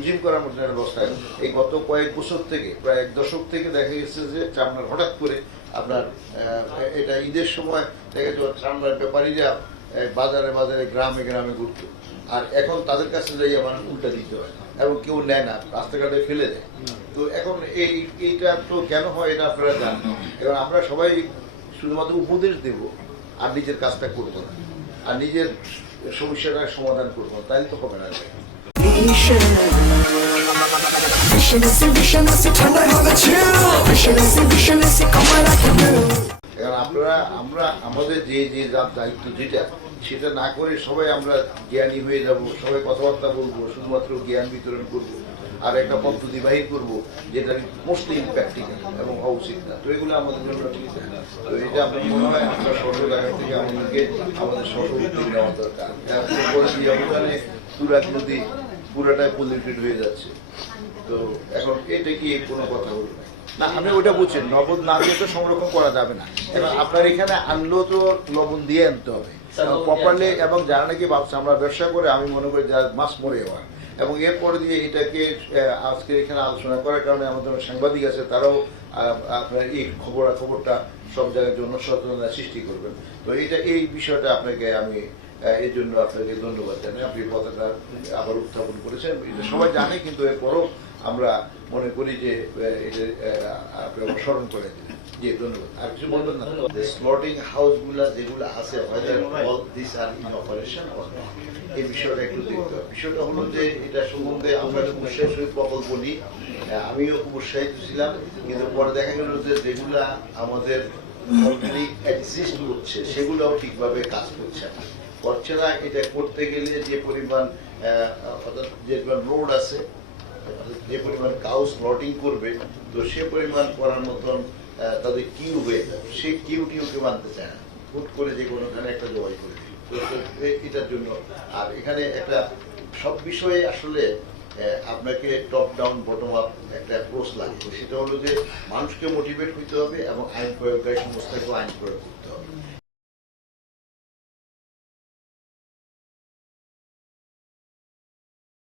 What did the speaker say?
Consume করার মতো একটা ব্যবস্থা। এই গত কয়েক বছর থেকে, প্রায় এক দশক থেকে দেখা গেছে যে চামড়ার হঠাৎ করে আপনার এটা ঈদের সময় দেখা যাচ্ছে চামড়ার ব্যাপারীরা বাজারে বাজারে গ্রামে গ্রামে ঘুরতো, আর এখন তাদের কাছে যাই আমার উল্টা দিতে হয় এবং কেউ নেয় না, রাস্তাঘাটে ফেলে দেয়। তো এখন এইটা তো কেন হয় এটা আপনারা জানেন। এবার আমরা সবাই শুধুমাত্র উপদেশ দেব আর নিজের কাজটা করবো না, আর নিজের সমস্যাটার সমাধান করবো, তাই তো হবে না। আপনারা আমরা আমাদের যে যে যার দায়িত্ব যেটা সেটা না করে সবাই আমরা জ্ঞানী হয়ে যাব, সবাই কথাবার্তা বলবো, শুধুমাত্র জ্ঞান বিতরণ করব আর একটা পদ্ধতি বাহির করবো যেটা মোস্টলি ইম্প্র্যাকটিক্যাল এবং হওয়া উচিত না। তো এগুলো আমাদের জন্য ঠিক না। তো এটা আপনার মনে হয় আমরা সরকার জায়গা থেকে আমাদেরকে আমাদের সহযোগিতা নেওয়া দরকার। অবদানে তুরাগ নদী পুরাটাই পলিউটেড হয়ে যাচ্ছে। তো এখন এটা কি কোনো কথা বলবো না, আমি ওটা বুঝছেন লবণ না দিয়ে তো সংরক্ষণ করা যাবে না। এবার আপনার এখানে আনলেও তো লবণ দিয়ে আনতে হবে প্রপারলি, এবং যারা নাকি ভাবছে আমরা ব্যবসা করে, আমি মনে করি যারা মাছ মরে হওয়া, এবং এরপরে দিয়ে এটাকে আজকে এখানে আলোচনা করার কারণে আমাদের সাংবাদিক আছে, তারাও আপনার এই খবরটা সব জায়গায় জন্য সচেতনতা সৃষ্টি করবেন। তো এটা এই বিষয়টা আপনাকে আমি এই জন্য আপনাকে ধন্যবাদ জানাই। আপনি কথাটা আবার উত্থাপন করেছেন, এটা সবাই জানে, কিন্তু এরপরও আমরা মনে করি যে আপনি স্মরণ করে দিলেন। জি ধন্যবাদ। আর কিছু বলবেন না? স্লটিং হাউস গুলা যেগুলো আছে এই বিষয়টা একটু দেখতে হবে। বিষয়টা হলো যে এটা সম্বন্ধে আমরা উৎসাহিত প্রকল্প নিই, আমিও খুব উৎসাহিত ছিলাম, কিন্তু পরে দেখা গেল যে যেগুলা আমাদের অলরেডি এক্সিস্ট করছে সেগুলোও ঠিকভাবে কাজ করছে না। এটা করতে গেলে যে পরিমাণ রোড আছে, যে পরিমাণ কাউ স্লটিং করবে, তো সে পরিমাণ করার মতন তাদের কিউ হয়ে যাবে, সে কিউকে মানতে চায় না, হুট করে যে কোনোখানে একটা জবাই করে দিই। তো এটার জন্য আর এখানে একটা সব বিষয়ে আসলে আপনাকে টপ ডাউন বটম আপ একটা অ্যাপ্রোচ লাগবে। সেটা হলো যে মানুষকে মোটিভেট হইতে হবে এবং আইন প্রয়োগকারী সংস্থাকেও আইন প্রয়োগ করতে হবে।